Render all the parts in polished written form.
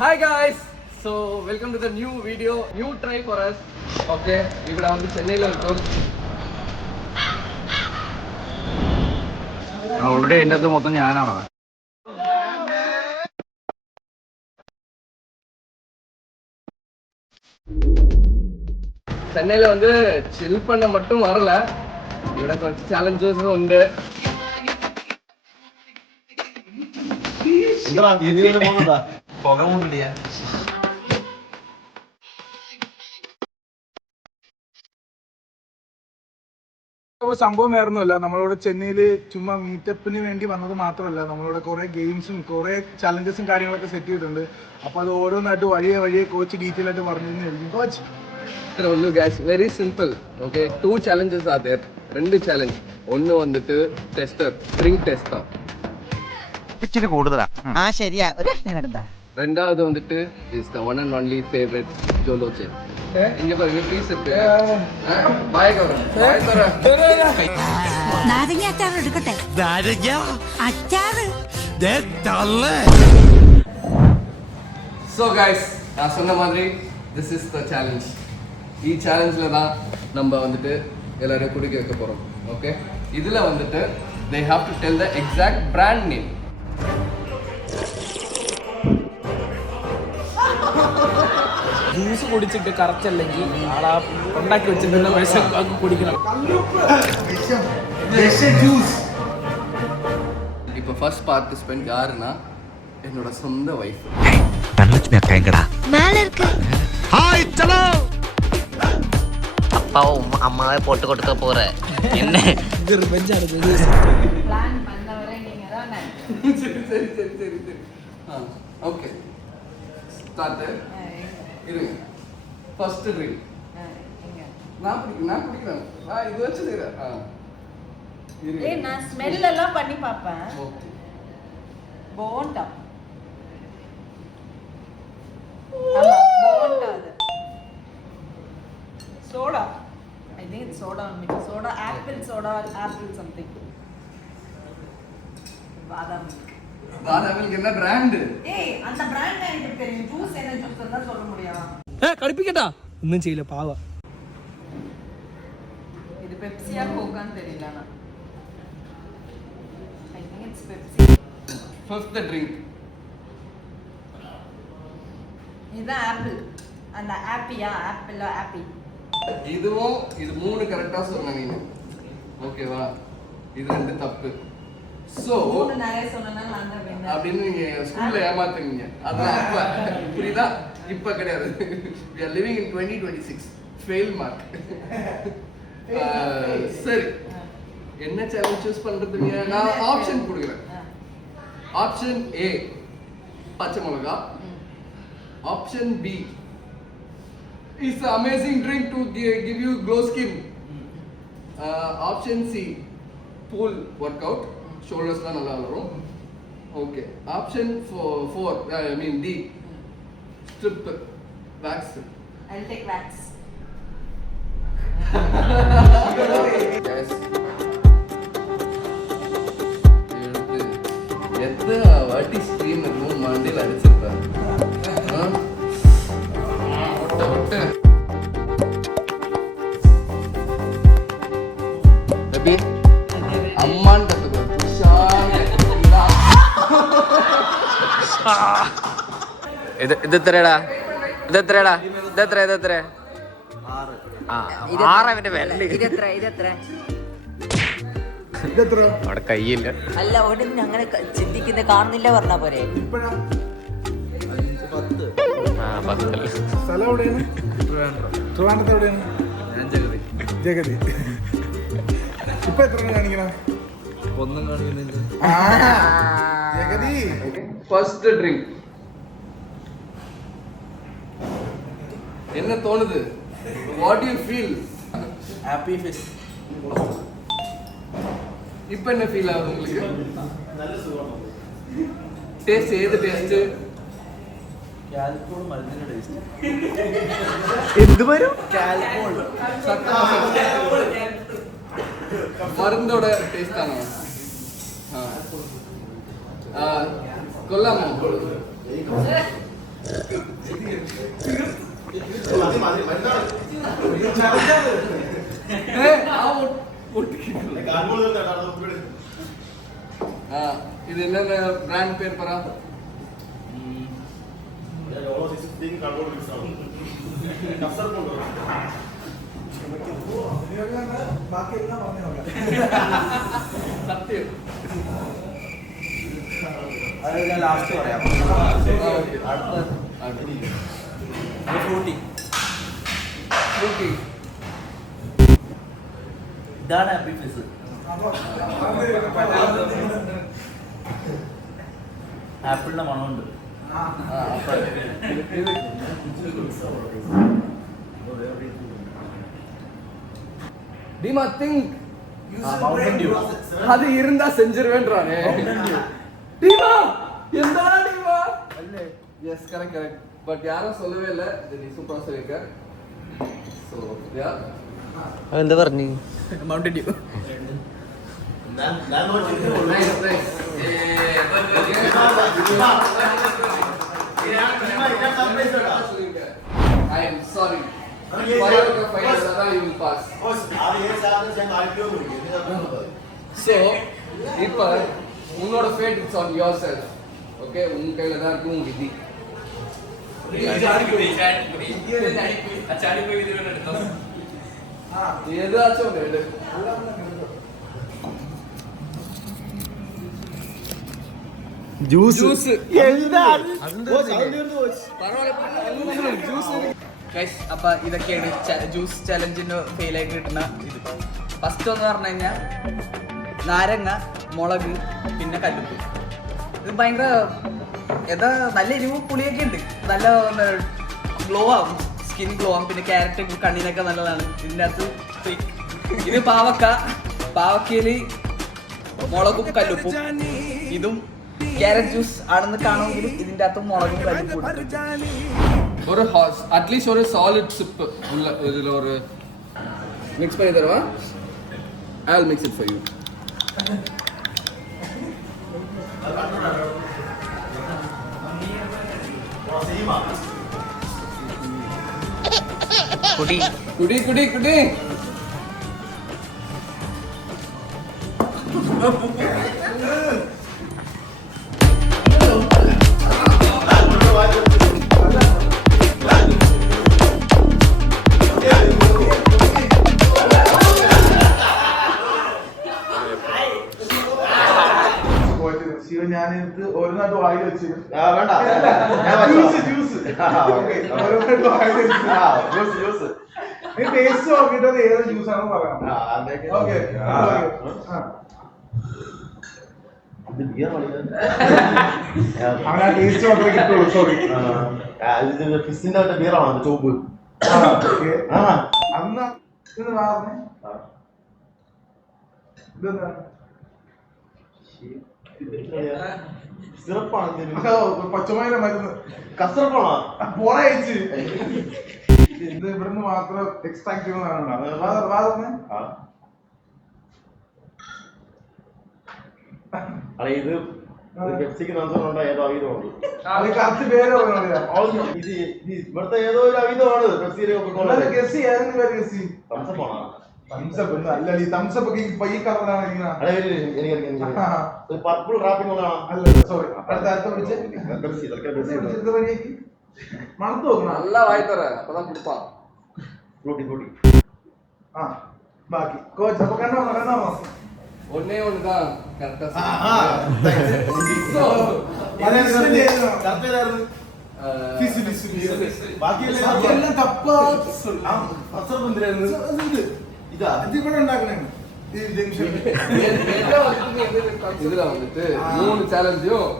Hi guys, so welcome to the new video, new try for us. Okay, ഇവിടെ വന്ന് ചെന്നൈയിൽ വെക്കും. അവിടെ ഇതിനകത്ത് മൊത്തം ഞാനാണ്. ചെന്നൈയിൽ வந்து chill பண்ண மட்டும் வரல, ഇവിടെ കുറച്ച് challenges ഉണ്ട്. സംഭവം വേറൊന്നുമല്ല, നമ്മളിവിടെ ചെന്നൈയിൽ ചുമ്മാ മീറ്റപ്പിന് വേണ്ടി വന്നത് മാത്രമല്ല, നമ്മളിവിടെ കുറെ ഗെയിംസും കുറെ ചലഞ്ചസും കാര്യങ്ങളൊക്കെ സെറ്റ് ചെയ്തിട്ടുണ്ട്. അപ്പൊ അത് ഓരോന്നായിട്ട് വഴിയെ കോച്ച് ഡീറ്റെയിൽ ആയിട്ട് പറഞ്ഞിരുന്നു. Coach very simple. Okay, 2 challenges are there. 2 challenge. ഒന്ന് വന്നിട്ട് ടെസ്റ്റർ ഡ്രിങ്ക് ടെസ്റ്റർ ഇച്ചിരി കൂടുതലാ. ശരിയാ. രണ്ടാമത് വന്നിട്ട് is the one and only favorite Jolo ചേൻ. ഇங்க பாருங்க ப்ளீஸ் இருக்கு. பாய் கவரம். பாய் தர. നാരങ്ങ അച്ചാർ എടുക്കട്ടെ? നാരങ്ങ അച്ചാർ ദേ തള്ളേ. So guys, நான் சொன்ன மாதிரி this is the challenge. ഈ சேலஞ்சில தான் நம்ம வந்துட்டு எல்லாரும் குடிக்க வைக்க போறோம். ஓகே, இதுல வந்துட்டு they have to tell the exact brand name. Juice കുടിച്ചിട്ട് കറക്റ്റ് അല്ലെങ്കിൽ ആളാ ഉണ്ടാക്കി വെച്ചിട്ടുള്ള വിഷം കുടിക്കണം. இப்போ ஃபர்ஸ்ட் பார்ட்டிசிபென்ட் யாருன்னா என்னோட சொந்த வைஃப். தனலட்சுமி அக்கா எங்கடா? மேல இருக்கு. ஹாய் சலோ. அப்பாவும் அம்மாவே போட்டு கொடுக்க போற என்ன ഇത് റിവെഞ്ച് ആണ്. പ്ലാൻ பண்ணவரே நீங்க தானே. சரி. Okay, start. இருங்க, ஃபர்ஸ்ட் ட்ரிங்க் நான் குடிக்கிறேன். இது வச்சு செய்றேன். ஏய், நான் ஸ்மெல் எல்லாம் பண்ணி பாப்பேன். ஓகே, போண்டா. ஆமா, போண்டா. அது soda. I think it's soda only. Soda, apple soda, apple something. பாதாம் மில்க். பாதாம் மில்க் என்ன பிராண்ட்? ஏய், அந்த பிராண்ட் எனக்கு தெரியும். ஜூஸ் என்ன ஜூஸ் தான் சொல்ல முடியும். കളിപ്പിക്കട്ടാ, ഒന്നും ചെയ്യില്ല പാവ. இது பெப்சியா கோக்கான்னு தெரியல. I think it's Pepsi. Fifth drink. இது ஆப்பிள். அந்த ஆப்பியா, ஆப்பிள் ஆப்பி. இதுவும் இது 3 கரெக்டா சொன்ன நீங்க. ஓகேவா? இது 2 தப்பு. சோ மூணு நிறைய சொன்னனா நான் தான் வின்னர் அப்படின்னு நீங்க ஸ்கூல்ல ஏமாத்துறீங்க. அதான் அப்ப புரியுதா? இப்ப கிடையாது. We are living in 2026. Fail mark. சரி, என்ன சேலஞ்ச் சூஸ் பண்றதுங்க? நான் ஆப்ஷன் கொடுக்குறேன். ஆப்ஷன் A பச்சை மிளகா. Option B is an amazing drink to give you glow skin. Option C pool workout, shoulders-லாம் நல்லா வளரும். Okay, option 4 I mean D strip wax. I'll take wax. Yes. எத்தனை வாட்டி screen இருக்கும் மண்டையில் அடிச்சிருப்பேன். எப்படி அம்மான்னு கத்துக்கோ. ഇത് എത്രടാ? ഇതെത്രടാ? ഇതെത്ര? 6 അവന്റെ വെള്ളി. അവിടെ കയ്യില്ല. അല്ല, അവിടെ അങ്ങനെ ചിന്തിക്കുന്ന കാണുന്നില്ല പറഞ്ഞ പോലെ. 10. സ്ഥലം എവിടെയാണ്? ട്രിവാൻഡ്രത്ത് എവിടെയാണ്? ജഗതി. ഇപ്പൊ എത്ര കാണിക്കണം? ജഗതി. First drink. என்ன தோணுது? What you feel? Happy face. இப்போ என்ன ஃபீல் ஆகுது உங்களுக்கு? டேஸ்ட் ஏது டேஸ்ட்? കാൽപോൾ മരുന്നിന്റെ ടേസ്റ്റ്. എന്ത് വരും? കാൽപോൾ மருந்தோட டேஸ்ட் தானே? கொல்லாமோ இது என்ன பிராண்ட் பேர் பரா? സത്യം. ലാസ്റ്റ് പറയാം. ഫ്രൂട്ടി. ഇതാണ് ഹാപ്പി ഫിസ്. ആപ്പിളിന്റെ മണമുണ്ട്. Dima, think. அது இருந்தா செஞ்சிருவேன்றானே. Dima, என்னடா Dima? Yes, correct. But யாரும் சொல்லவே இல்ல. நீ சூப்பரா சொல்லிருக்க. So, yeah. എന്താ പറഞ്ഞു? Mountain Dew. Nice. I am sorry. You will pass. So, இப்போ உன்னோட fate it's on yourself. Okay, உன் கையில தான் இருக்கு உன் விதி. ஏதாச்சும் ஒன்று எடு. ജ്യൂസ് അപ്പൊ ഇതൊക്കെയാണ് ജ്യൂസ് ചലഞ്ചിന് ഫെയിൽ ആയിട്ട് കിട്ടുന്ന ഇത്. ഫസ്റ്റ് എന്ന് പറഞ്ഞു കഴിഞ്ഞാൽ നാരങ്ങ, മുളക്, പിന്നെ കല്ലുപ്പ്. ഇത് ഭയങ്കര നല്ല എരിവ് പുളിയൊക്കെ ഉണ്ട്. നല്ല ഗ്ലോ ആവും, സ്കിൻ ഗ്ലോ ആവും. പിന്നെ ക്യാരറ്റ് കണ്ണിനൊക്കെ നല്ലതാണ്. ഇതിൻ്റെ അകത്ത് ഇത് പാവക്കയില് മുളകും കല്ലുപ്പും. ഇതും ക്യാരറ്റ് ജ്യൂസ് ആണെന്ന് കാണുമെങ്കിലും ഇതിൻ്റെ അകത്ത് മുളകും കല്ലുപ്പും. ஒரு அட்லீஸ்ட் ஒரு சாலிட் சிப் உள்ள இதுல ஒரு மிக்ஸ் பண்ணி தரவா? I'll mix it for you. குடி ഞാനിത് ഓരോന്നായിട്ട് വായിൽ വെച്ച് ടേസ്റ്റ് നോക്കിയിട്ട് അത് ഏത് ജ്യൂസ് ആണെന്ന് പറയാം. ഓക്കെ, അങ്ങനെ ടേസ്റ്റ് മാത്രമേ കിട്ടുള്ളൂ. സോറി, ഫിസിന്റെ ബിയറാണോ ചോപ്പ്? അന്ന് ഇത് മാറുന്നേ ഇതെന്താണ്? പച്ചമൈന മരുന്ന് കസറപ്പാണോ? പോറയച്ച് ഇത് ഇവിടുന്ന് മാത്രം എക്സ്ട്രാക്ട് ചെയ്യുന്നതാണ്. ഇത് പെപ്സിക്ക് നന്ദനുണ്ടോ ഏതോ അവിധമുണ്ട്. കറക്റ്റ് പേര് ഇത് ഇവിടുത്തെ ഏതോ ഒരു അവിധമാണ് പെപ്സിയിലെ ഗസി. ഏതെങ്കിലും പേര് ഗസി. തംസപ്പാണോ? തംസപ്പ് അല്ല, ഈ തംസപ്പ് ഒക്കെ ഈ കളറിലാണ് ഇരിക്കുന്നത്. പർപ്പിൾ റാപ്പിംഗ് ഉള്ളതാണോ? അല്ല, സോറി. മണത്ത് നോക്കണം. நல்லா வாய் தர அப்பதான் குடிப்பான். ഫ്രൂട്ടി ബാക്കി കോച്ച് അപ്പൊ കണ്ടോ ஒண்ணே ஒண்ணுதான் கரெக்டா. ബാക്കിയെല്ലാം തപ്പാ. ഇതിവിടെ ഉണ്ടാക്കണേ ഈ ജംഗ്ഷൻ. இதுல வந்துட்டு 3 சேலஞ்சையும்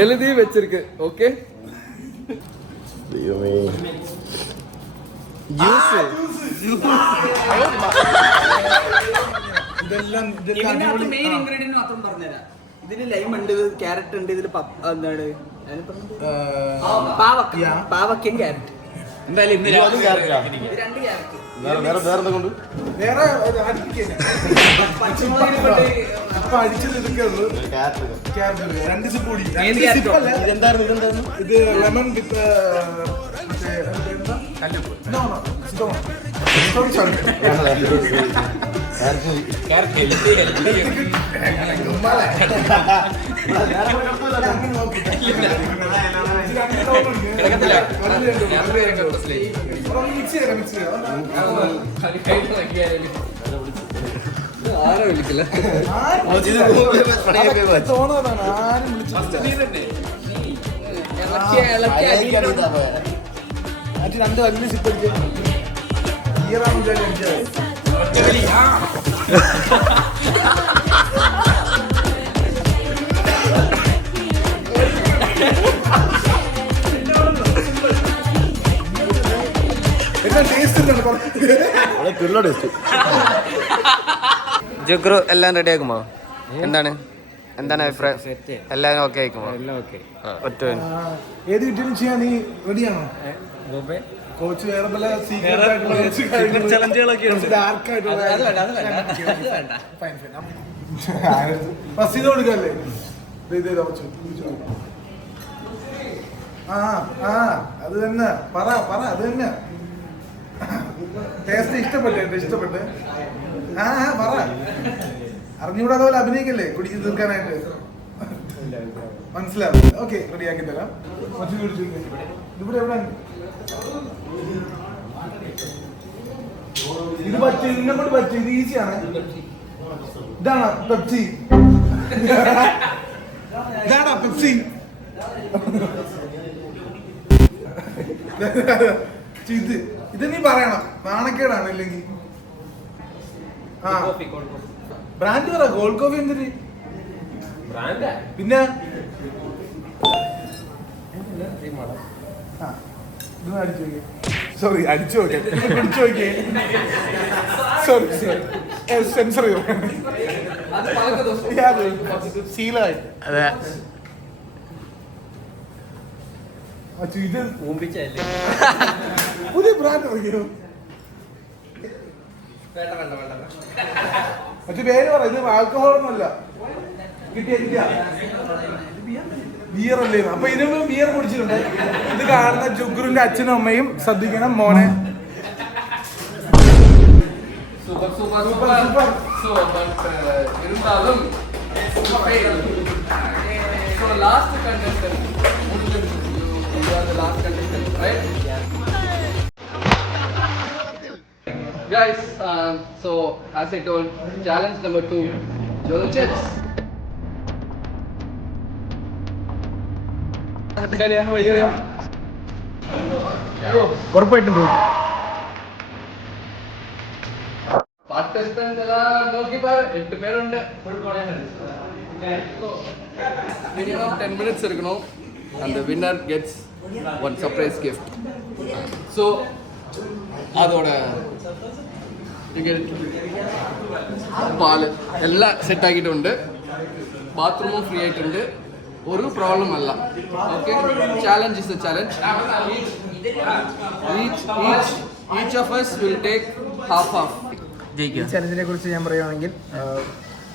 எழுதி வச்சிருக்கு. ஓகே, മെയിൻ ഇൻഗ്രീഡിയന്റ് മാത്രം പറഞ്ഞുതരാം. ഇതില് ലൈം ഉണ്ട്, ക്യാരറ്റ് ഉണ്ട്, ഇതില് എന്താണ് പാവക്കയും ക്യാരറ്റ്. എന്തായാലും ഇന്ന് 2 ക്യാരറ്റ് വേറെ അടിപ്പിക്കില്ല. അപ്പൊ അടിച്ചത് ഇതൊക്കെ ഉള്ളു. ക്യാരറ്റ് 2 സിപ്പ് കൂടി. ഇത് ലെമൺ വിത്ത് ആരെ വിളിക്കില്ല. തോന്നുന്നതാണ്. ആരും വിളിച്ചിട്ട് 2 വലിയ സിപ്പ് അടിച്ചു. ഈറാണ് അടിച്ചത്. ജുഗ്രു എല്ലാം റെഡി ആക്കുമോ? എന്താണ് അഭിപ്രായം? എല്ലാവരും ഓക്കെ ആക്കുമോ? ഒറ്റ ഏത് കിട്ടിയാലും ചെയ്യാൻ നീ റെഡിയാണോ? കോച്ച് വേറെ പല ഫസ്റ്റ് ഇത് കൊടുക്കല്ലേ? അത് തന്നെ പറ അത് തന്നെ. ടേസ്റ്റ് ഇഷ്ടപ്പെട്ട് പറ. അറിഞ്ഞുകൂടാ അതുപോലെ അഭിനയിക്കല്ലേ കുടിച്ച് തീർക്കാനായിട്ട്. മനസ്സിലാവും. ഓക്കെ, റെഡിയാക്കി തരാം. ഇവിടെ എവിടെ ഇത് പറ്റും, ഇതിനെ കൊണ്ട് പറ്റും. ഇത് ഈസിയാണ്. ഇതാണോ പെപ്സി? ഇതാണോ പെപ്സി? ഇത് നീ പറയണം. നാണക്കേടാണ് ഇല്ലെങ്കിൽ. ബ്രാൻഡ് പറ. ഗോൾഡ് കോഫി എന്തിന്? പിന്നെ അടിച്ചു നോക്കിയേ. സോറി, അടിച്ചു നോക്കേ. കുടിച്ചു നോക്കിയേ. സോറി സെൻസർ ശീലമായി. ഇത് പുതിയ ബ്രാൻഡ് ഇറങ്ങിയോ? മറ്റു പേര് പറ. ഇത് ആൽക്കഹോൾ ഒന്നുമല്ല. കിട്ടിയ ബിയർ അല്ലേ? അപ്പൊ ഇതിന് ബിയർ കുടിച്ചിട്ടുണ്ട്. ഇത് കാണുന്ന ജുഗ്രുവിന്റെ അച്ഛനും അമ്മയും ശ്രദ്ധിക്കണം മോനെ. Guys, so as I told, challenge number 2, Jolo chips. ഉറപ്പായിട്ടും പോകും. പാർട്ടിസിപ്പൻസ് എല്ലാം നോക്കിപ്പോ 8 പേരുണ്ട്. മിനിമം 10 minutes എടുക്കണം. And the winner gets one surprise gift. So അതോടെ പാല് എല്ലാം സെറ്റ് ആക്കിയിട്ടുണ്ട്. ബാത്റൂമും ഫ്രീ ആയിട്ടുണ്ട്. ഒരു പ്രോബ്ലം അല്ല. Okay, challenge is A challenge. Each of us will take half. ഈ ചലഞ്ചിനെ കുറിച്ച് ഞാൻ പറയുകയാണെങ്കിൽ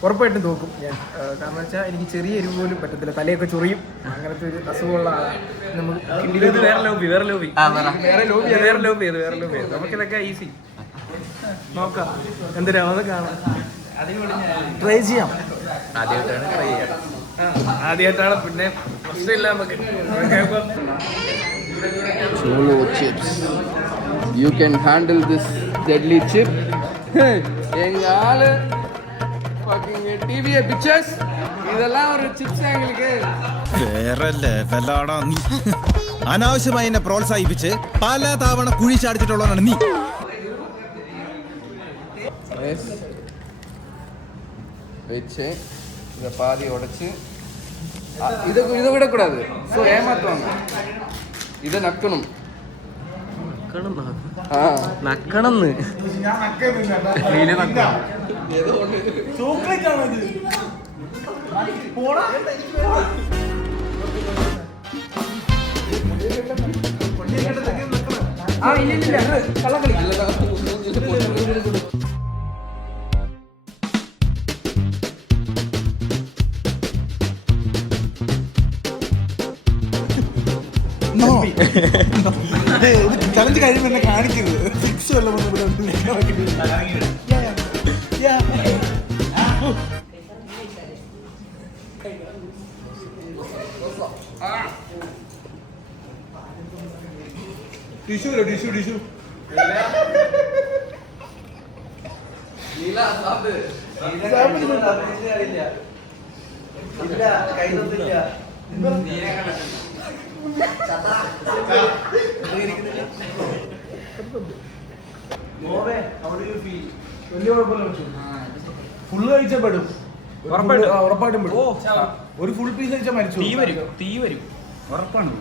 ഉറപ്പായിട്ടും തോക്കും ഞാൻ. കാരണം വെച്ചാൽ എനിക്ക് ചെറിയ എരിവ് പോലും പറ്റത്തില്ല. തലയൊക്കെ ചൊറിയും. അങ്ങനത്തെ ഒരു അസുഖമുള്ള ആളാണ്. നമുക്ക് വേറെ ലോബി നമുക്കിതൊക്കെ ഈസി നോക്കാം. എന്തിനാണെന്ന് കാണാം. ട്രൈ ചെയ്യാം. ആദ്യമായിട്ടാണ്. പിന്നെ പ്രശ്നമില്ല നമുക്ക്. Jolo chips. You can handle this deadly chip. எங்க ஆளு டிவியை பிக்சர்ஸ் இதெல்லாம் ஒரு ചിപ്സ് എங்களுக்கு വേറെ ലെവലാടാ നീ. അനാവശ്യമായി എന്നെ പ്രോത്സാഹിപ്പിച്ച് പല തവണ കുഴി ചാടിച്ചിട്ടുള്ളതാണ് നീ. വെച്ച് இதை பாதி உடைச்சு இதை விடக்கூடாது. ஸோ ஏமாத்துவாங்க. இதை நக்கணும். നക്കണെന്ന് ചോക്ലേറ്റ് ആണോ ഇത്? ഇല്ല കള്ളക്കളി. ചലഞ്ച് കഴിയുമ്പോൾ എന്നെ കാണിക്കരുത്. 6 വല്ലതും വന്ന് ഇവിടെ ടിഷ്യൂ ടിഷ്യൂ നീല സാബ് ഇല്ല കയ്യിലൊന്നുമില്ല. വലിയ കുഴപ്പമില്ല. ഫുള്ള് കഴിച്ചാൽ പെടും, ഉറപ്പായിട്ടും പെടും. ഒരു ഫുൾ പീസ് കഴിച്ചാൽ മരിച്ചു. തീ വരും ഉറപ്പാണ്.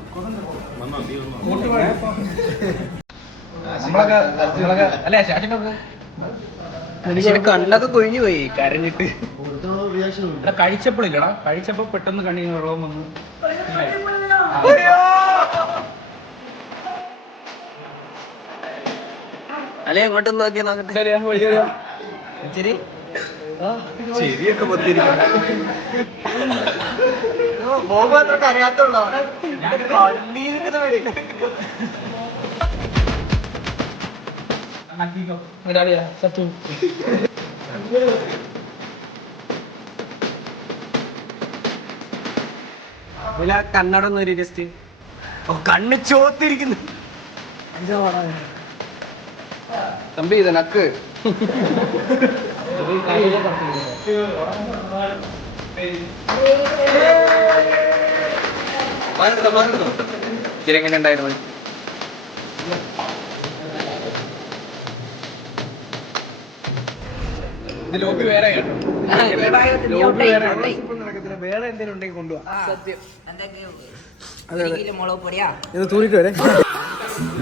കണ്ണൊക്കെ കൊഴിഞ്ഞു പോയി കരഞ്ഞിട്ട്. കഴിച്ചപ്പോഴില്ലടാ, കഴിച്ചപ്പോ പെട്ടെന്ന് കണ്ണിന് വെള്ളം വന്നു. അല്ലെ എങ്ങോട്ടൊന്ന് നോക്കിയാ നോക്കട്ടെ. ശരി ശരിയൊക്കെ പത്തിരിക്കും. അറിയാത്തുള്ളോ കണ്ണടൊന്നും ഒരു ജസ്റ്റ് കണ്ണ് ചോത്തിരിക്കുന്നു. തമ്പി ഇത് നക്ക്. ശരി എങ്ങനെ ഉണ്ടായിരുന്നു? വേറെ എന്തെങ്കിലും ഉണ്ടെങ്കിൽ കൊണ്ടുപോവാ. മുളക് പൊടിയാ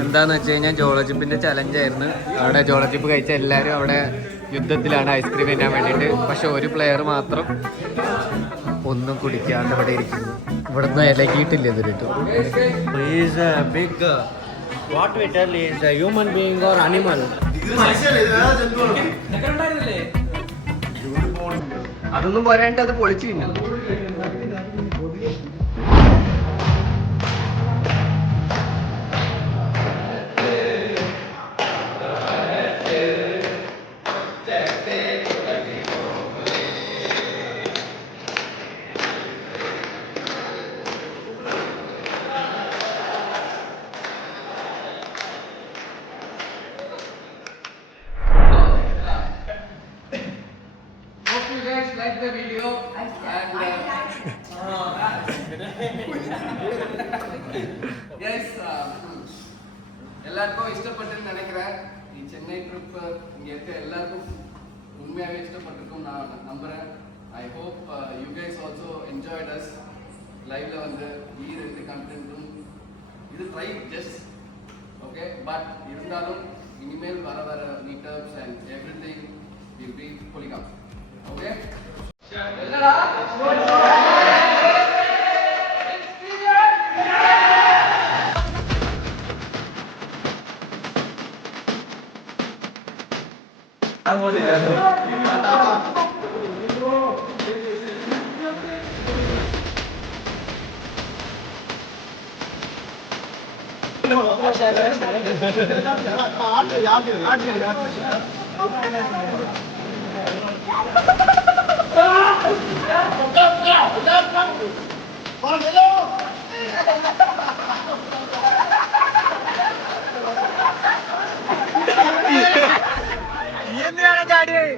എന്താന്ന് വെച്ച് കഴിഞ്ഞാൽ ജോളജിപ്പിന്റെ ചലഞ്ച് ആയിരുന്നു. അവിടെ ജോളജിപ്പ് കഴിച്ച എല്ലാവരും അവിടെ യുദ്ധത്തിലാണ് ഐസ്ക്രീം തിന്നാൻ വേണ്ടിയിട്ട്. പക്ഷെ ഒരു പ്ലെയർ മാത്രം ഒന്നും കുടിക്കാണ്ട് ഇവിടെ ഇരിക്കുന്നു. ഇവിടുന്ന് ഇലകിയിട്ടില്ല ഇതിലിട്ട്. What we tell is a human being or animal. അതൊന്നും പോരാണ്ട് അത് പൊളിച്ചു തിന്നു. Hope you guys like the video and yes, எல்லாருக்கும் இஷ்டப்பட்டுன்னு நினைக்கிறேன். ഈ ചെന്നൈ ട്രിപ്പ് ഇങ്ങேக்கு எல்லாருக்கும் உண்மையாவே இஷ்டப்பட்டிருக்கும் நான் நம்புறேன். I hope you guys also enjoyed us. லைவ்ல வந்து ഈ രണ്ട് കണ്ടന്റും ഇത് ട്രൈ ജസ്റ്റ് ഓക്കേ. ബട്ട് இருந்தாலும் இனிமேல் வர meetups and everything will be pulling up. Okay? എന്തിനാണ് ചാടിയത്?